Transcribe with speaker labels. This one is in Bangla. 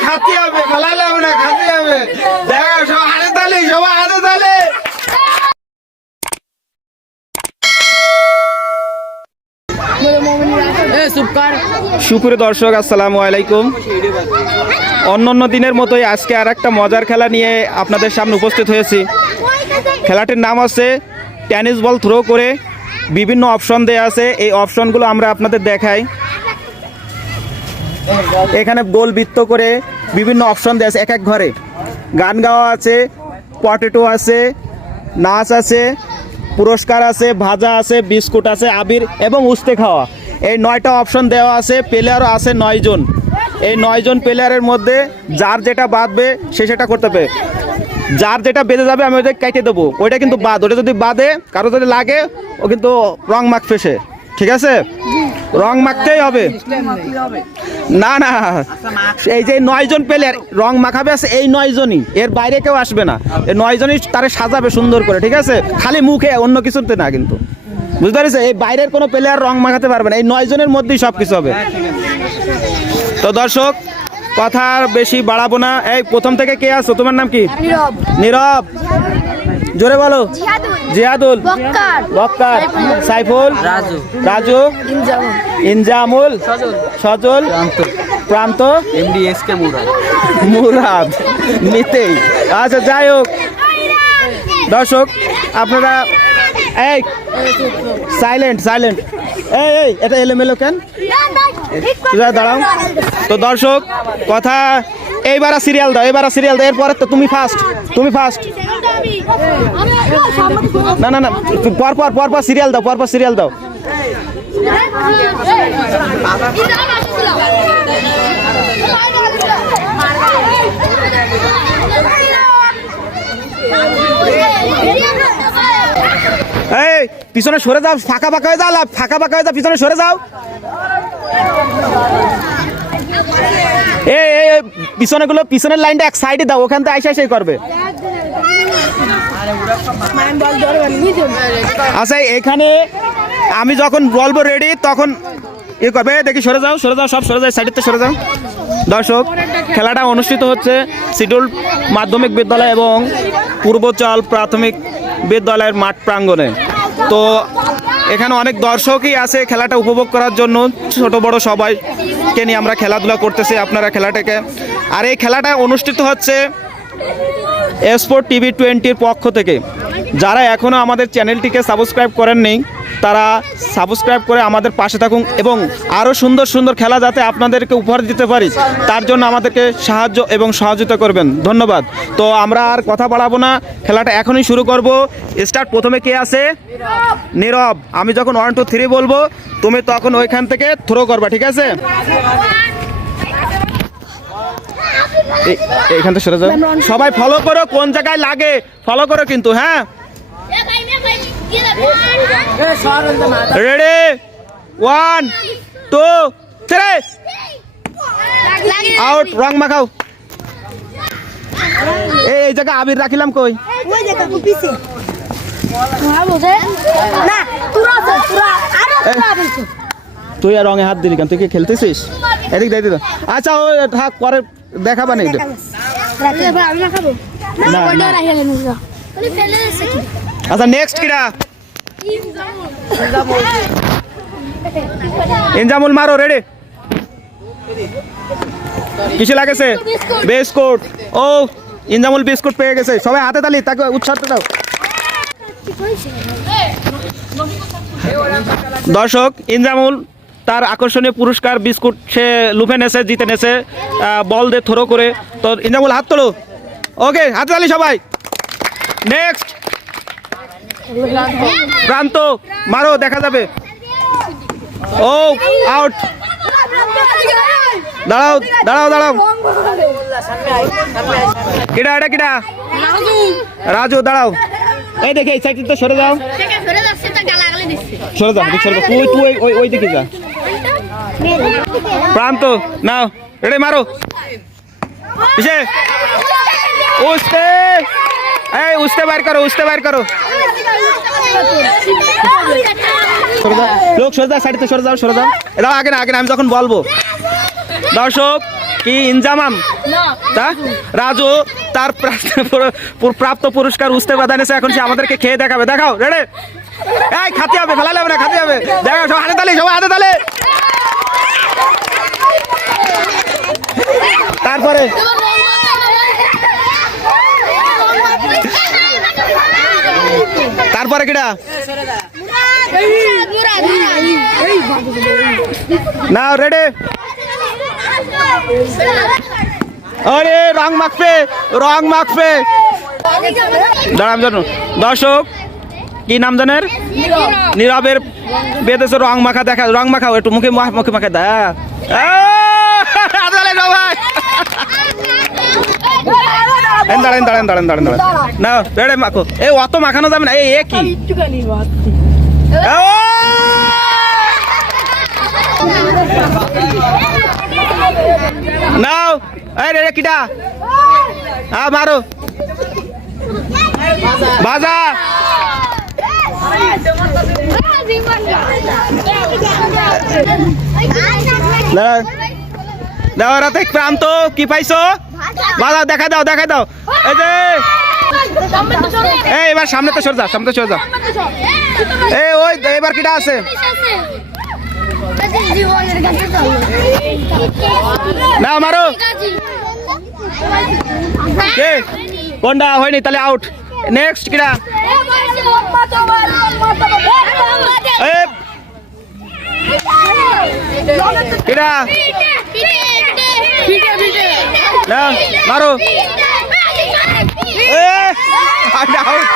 Speaker 1: খাতে হবে ফেলালে হবে না খাতে হবে। দেখো সব হাতে তালে সবাই হাতে তালে সুপ্রিয় দর্শক, আসসালামু আলাইকুম। অন্য অন্য দিনের মতোই আজকে আর একটা মজার খেলা নিয়ে আপনাদের সামনে উপস্থিত হয়েছি। খেলাটির নাম আছে টেনিস বল থ্রো করে বিভিন্ন অপশন দেওয়া আছে। এই অপশনগুলো আমরা আপনাদের দেখাই। এখানে গোল বৃত্ত করে বিভিন্ন অপশন দেওয়া আছে। এক এক ঘরে। গান গাওয়া আছে, পটেটো আছে, নাচ আছে, পুরস্কার আছে, ভাজা আছে, বিস্কুট আছে, আবির এবং উস্তে খাওয়া। এই নয়টা অপশন দেওয়া আছে প্লেয়ারও আছে নয়জন। এই নয়জন প্লেয়ারের মধ্যে যার যেটা বাঁধবে, সে সেটা করতে হবে যার যেটা বেঁধে যাবে, আমি ওইটা কেটে দেবো। ওইটা কিন্তু বাদ ওটা যদি বাদে কারও যদি লাগে, ও কিন্তু রং মাখ ফেসে। ঠিক আছে? রং মাখতেই হবে। না না। এই যে নয়জন প্লেয়ার রং মাখাবে আছে এই নয়জনই। এর বাইরে কেউ আসবে না। এই নয়জনই তারে সাজাবে সুন্দর করে, ঠিক আছে? খালি মুখে অন্য কিছুতে না কিন্তু। বুঝতে পারছে এই বাইরের কোনো প্লেয়ার রং মাখাতে পারবে না। এই নয়জনের মধ্যেই সব কিছু হবে। তো দর্শক কথা আর বেশি বাড়াবো না। এই প্রথম থেকে কে আছো? তোমার নাম কি?
Speaker 2: নীরব।
Speaker 1: নীরব। জোরে বলো।
Speaker 2: জিহাদুল
Speaker 1: জিয়াদুল।
Speaker 2: বক্কার।
Speaker 1: বক্কার। Saiful.
Speaker 3: Raju.
Speaker 1: Raju.
Speaker 2: Injamul.
Speaker 1: Injamul. Sajal. Pranto
Speaker 3: MD S K Mura
Speaker 1: Murad. নিতেই। আচ্ছা যাই হোক। দর্শক আপনারা এই সাইলেন্ট সাইলেন্ট এই এই এটা এলোমেলো কেন দাঁড়াও তো দর্শক কথা এইবার সিরিয়াল দাও এবার সিরিয়াল দাও এরপরে তো তুমি ফার্স্ট তুমি ফার্স্ট না না না পর পর পর পর সিরিয়াল দাও পর পর সিরিয়াল দাও এই পিছনে সরে যাও, ফাঁকা ফাঁকা হয়ে যাও ফাঁকা ফাঁকা হয়ে যাও, পিছনে সরে যাও। এই পিছনে গুলো পিছনের লাইনটা এক সাইডে দাও, ওখান থেকে আইসা করবে। আচ্ছা এখানে আমি যখন বলব রেডি তখন এ করবে দেখি সরে যাও সরে যাও, সব সরে যাও সাইডের তো সরে যাও। দর্শক, খেলাটা অনুষ্ঠিত হচ্ছে সিডুল মাধ্যমিক বিদ্যালয় এবং পূর্বচল প্রাথমিক বিদ্যালয়ের মাঠ প্রাঙ্গণে। তো এখানে অনেক দর্শকই আছে খেলাটা উপভোগ করার জন্য। ছোট, বড় সবাইকে নিয়ে আমরা খেলাধুলা করতেছি আপনারা খেলাটাকে। আর এই খেলাটা অনুষ্ঠিত হচ্ছে এসপোর্ট টিভি টোয়েন্টির পক্ষ থেকে। যারা এখনও আমাদের চ্যানেলটিকে সাবস্ক্রাইব করেননি, তারা সাবস্ক্রাইব করে আমাদের পাশে থাকুন এবং আরও সুন্দর সুন্দর খেলা যাতে আপনাদেরকে উপহার দিতে পারি, তার জন্য আমাদেরকে সাহায্য এবং সহযোগিতা করবেন। ধন্যবাদ। তো আমরা আর কথা বাড়াবো না, খেলাটা এখনই শুরু করব। স্টার্ট প্রথমে কে আছে? নীরব। আমি যখন ওয়ান টু থ্রি বলব, তুমি তখন ওইখান থেকে থ্রো করবা, ঠিক আছে? এ- এইখান থেকে সরে যাও। সবাই ফলো করো কোন জায়গায় লাগে ফলো করো কিন্তু হ্যাঁ? Ready one two three out রং মাখাও। এই এই জায়গা আবির রাখিলাম কই?
Speaker 2: ওই পিছে
Speaker 1: তুই আর রঙে হাত দিলি কেন? তুই কি খেলতেছিস? এদিক দেখ আচ্ছা ও থাক পরে দেখাবা না আচ্ছা নেক্সট কিরা? ইনজামুল মারো রেডি কিছু লাগেছে? বিস্কুট। ও ইনজামুল বিস্কুট পেয়ে গেছে। সবাই হাতে তালি তাকে উৎসাহ দাও। দর্শক ইনজামুল তার আকর্ষণীয় পুরস্কার বিস্কুট সে লুফে নেছে জিতে নেছে বল দিয়ে থ্রো করে। তো ইনজামুল হাত তোলো। ওকে হাতে তালি সবাই। নেক্সট প্রান্ত মারো দেখা যাবে। ও আউট দাঁড়াও দাঁড়াও দাঁড়াও। কিডা এটা কিডা? রাজু দাঁড়াও। এই দেখে এই সাইডে তো সরে যাও। সরে যাও সরে যাও। তুই তুই ওই ওই দিকে যা। প্রান্ত, নাও, রেডি, মারো। কিসে উস্তে। বাইর করো, উস্তে বাইর করো। লোক, সরে যাও, সাইডে যাও, সরে যাও। এরাও আগে না, আগে আমি যখন বলব। দর্শক, কি ইনজামাম? তা? রাজু, তার প্রাপ্ত- পুর- পুর- প্রাপ্ত পুরস্কার উস্তে বাদানেছে এখন সে আমাদেরকে খেয়ে দেখাবে। দেখাও, রেডে? এই, খাতে হবে ফেলা যাবে না, খাতে হবে। দেখাও, সব হাতে তালে, সব হাতে তালে। তারপরে? তারপরে কিটা না রেডে আরে, রং মাখবে রং মাখবে। দাঁড়াম জানো। দর্শক, কি নাম জানেন নীরবের বেদেশে রং মাখা, দেখা, রং মাখাও, একটু মুখে মুখে মাখা দা। দাঁড়ান দাঁড়ান দাঁড়ান দাঁড়ান রেডে মাখো। এ না, এ কিটা? মারো। বাজা। দাও রাতে প্রান্ত কি পাইছো? বাজা দেখা দাও দেখা দাও। এই যে। এই এবার সামনে তো সরে যাও সামনে তো সরে যাও এই ওই এবার কিটা আছে? না মারো। কোনটা হয়নি তাহলে আউট নেক্সট কিরা কিরা না মারো এ আউট